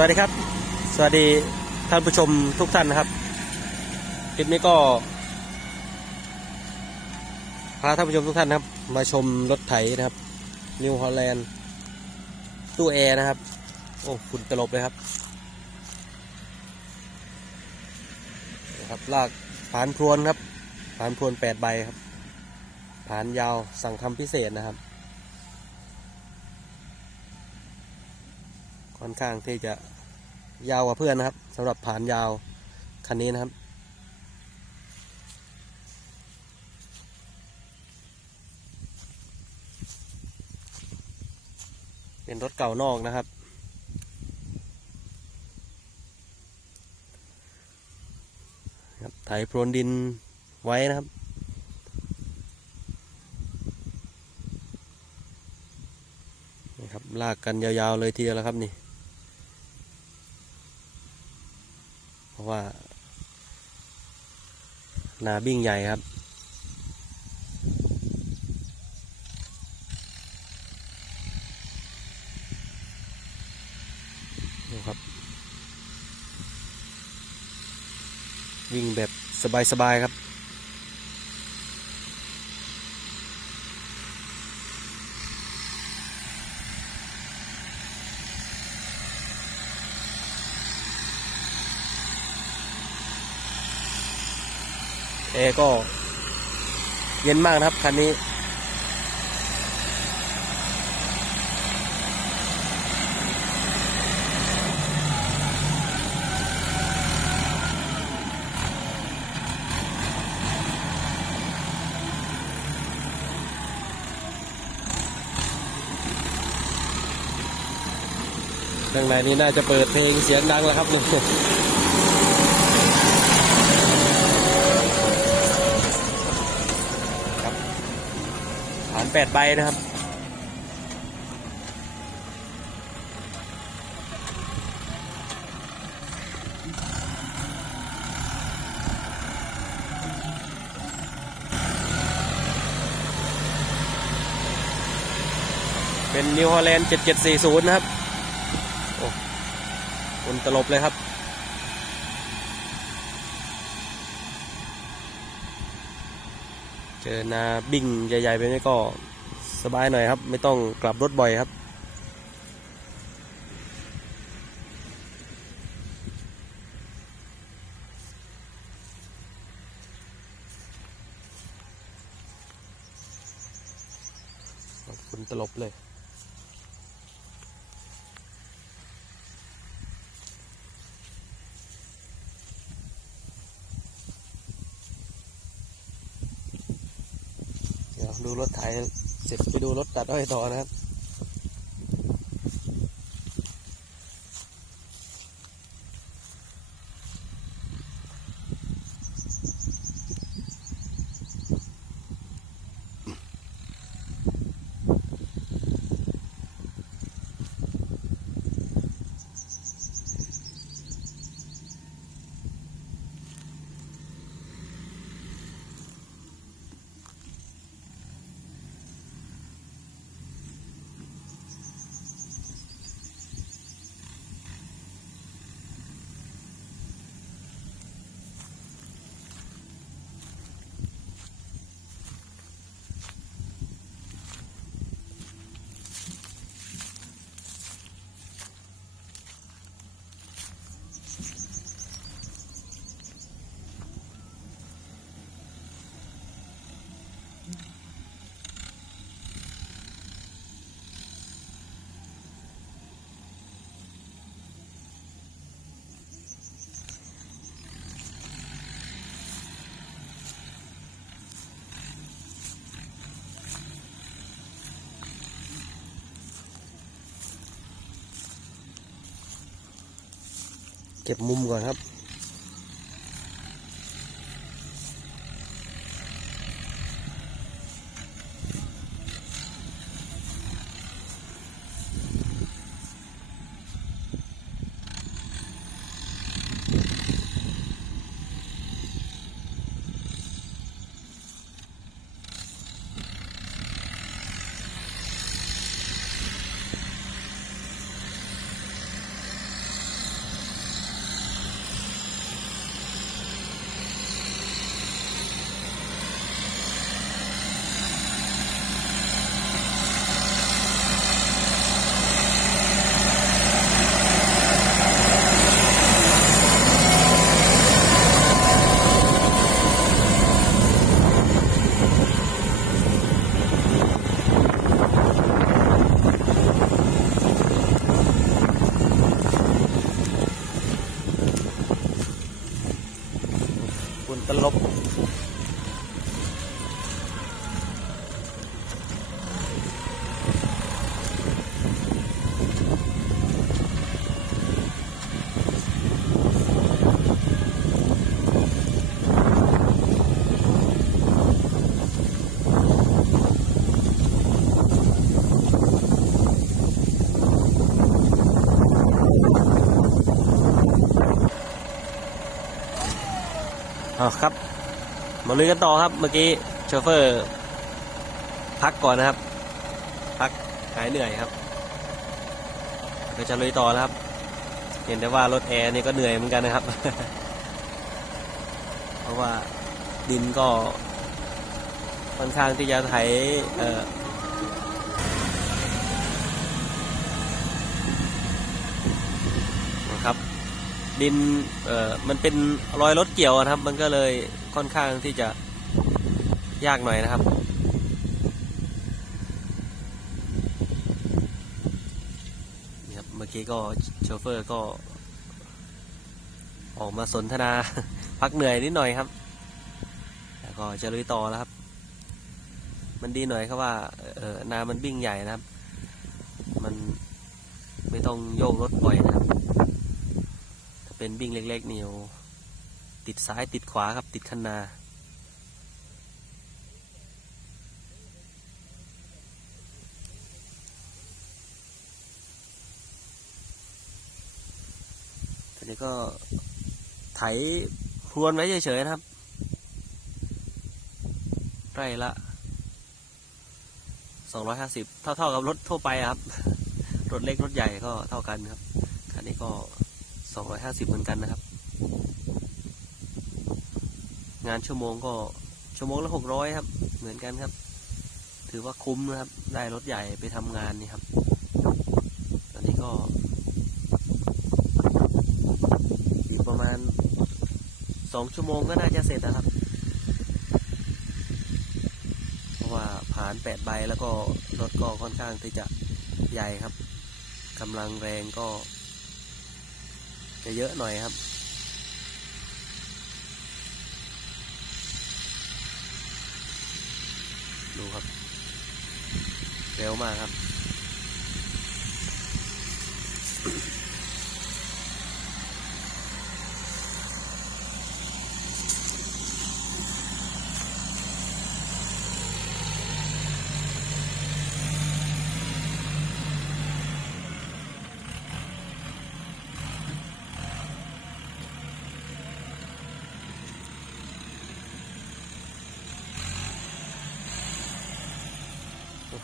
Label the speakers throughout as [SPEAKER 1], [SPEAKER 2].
[SPEAKER 1] วัสดีครับ สวัสดีท่านผู้ชมทุกท่านนะครับ คลิปนี้ก็ พาท่านผู้ชมทุกท่านนะครับ มาชมรถไถนะครับนิวฮอลแลนด์ตู้แอร์นะครับ โอ้ฝุ่นตลบเลยครับนะครับลากผานพรวนครับผานพรวนแปดใบครับผานยาวสั่งทำพิเศษนะครับ ค่อนข้างที่จะยาวกว่าเพื่อนนะครับสำหรับผ่านยาวคันนี้นะครับ เป็นรถเก่านอกนะครับ ไถโพรวนดินไว้นะครับนี่ครับลากกันยาวๆเลยทีเดียวแล้วครับนี่ เพราะว่า นาบิ้งใหญ่ครับ ดูครับ วิ่งแบบสบายๆครับ แอร์ก็เย็นมากนะครับคันนี้ดังในนี้น่าจะเปิดเพลงเสียงดังแล้วครับเนี่ย ครับฐาน แปดใบนะครับ เป็นนิวฮอลแลนด์ 7740 นะครับ โอ้คนตลบเลยครับ เจอนาบิ่งใหญ่ๆไปนี่ก็สบายหน่อยครับ ไม่ต้องกลับรถบ่อยครับ คุณตลบเลย เดูรถไถเสร็จไปดูรถตัดอ้อยต่อนะครับ เก็บมุมก่อนครับ uno ครับ มาลุยกันต่อครับ เมื่อกี้โชเฟอร์ พักก่อนนะครับ พักหายเหนื่อยครับก็จะลุยต่อแล้วครับ เห็นได้ว่ารถแอร์นี่ก็เหนื่อยเหมือนกันนะครับ เพราะว่าดินก็ค่อนข้างที่จะไถเอ่อนะครับ ดินเอ่อมันเป็นรอยรถเกี่ยวนะครับ มันก็เลยค่อนข้างที่จะยากหน่อยนะครับ นี่ครับ เมื่อกี้ก็โชเฟอร์ก็ ออกมาสนทนาพักเหนื่อยนิดหน่อยครับ แล้วก็จะลุยต่อแล้วครับ มันดีหน่อยครับว่าเออนามันบิ้งใหญ่นะครับ มันไม่ต้องโยกรถบ่อยนะครับ เป็นบิ้งเล็กๆนี่โอติดซ้ายติดขวาครับติดคันนาทีนี้ก็ไถพรวนไว้เฉยๆนะครับ ไร่ละสองร้อยห้าสิบเท่าๆกับรถทั่วไปครับ รถเล็กรถใหญ่ก็เท่ากันครับคันนี้ก็ สองร้อยห้าสิบเหมือนกันนะครับ งานชั่วโมงก็ชั่วโมงละหกร้อยครับ เหมือนกันครับ ถือว่าคุ้มนะครับ ได้รถใหญ่ไปทำงานนี่ครับ ตอนนี้ก็อีกประมาณสองชั่วโมงก็น่าจะเสร็จนะครับ เพราะว่าผ่านแปดใบแล้วก็รถก็ค่อนข้างที่จะใหญ่ครับกำลังแรงก็ จะเยอะหน่อยครับ ดูครับ เร็วมากครับ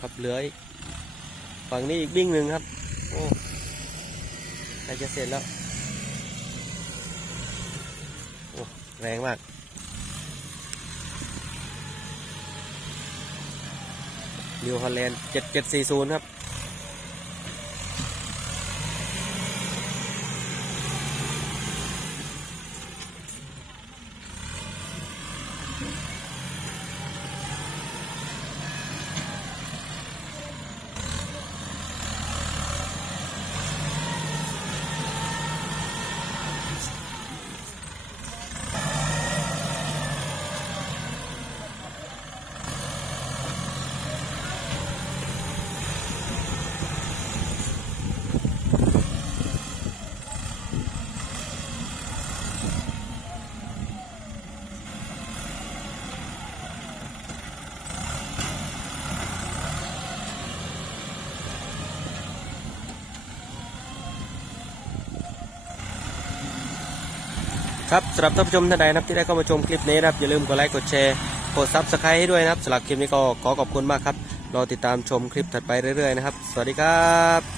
[SPEAKER 1] ครับเหลืออีกฝั่งนี้อีกบิ้งหนึ่งครับ โอ้ใกล้จะเสร็จแล้ว โอ้ แรงมาก นิวฮอลแลนด์เจ็ดเจ็ดสี่ศูนย์ครับ ครับสำหรับท่านผู้ชมท่านใดนะครับที่ได้เข้ามาชมคลิปนี้นะครับอย่าลืมกดไลค์กดแชร์กดซับสไครต์ให้ด้วยนะครับสำหรับคลิปนี้ก็ขอขอบคุณมากครับรอติดตามชมคลิปถัดไปเรื่อยๆนะครับ สวัสดีครับ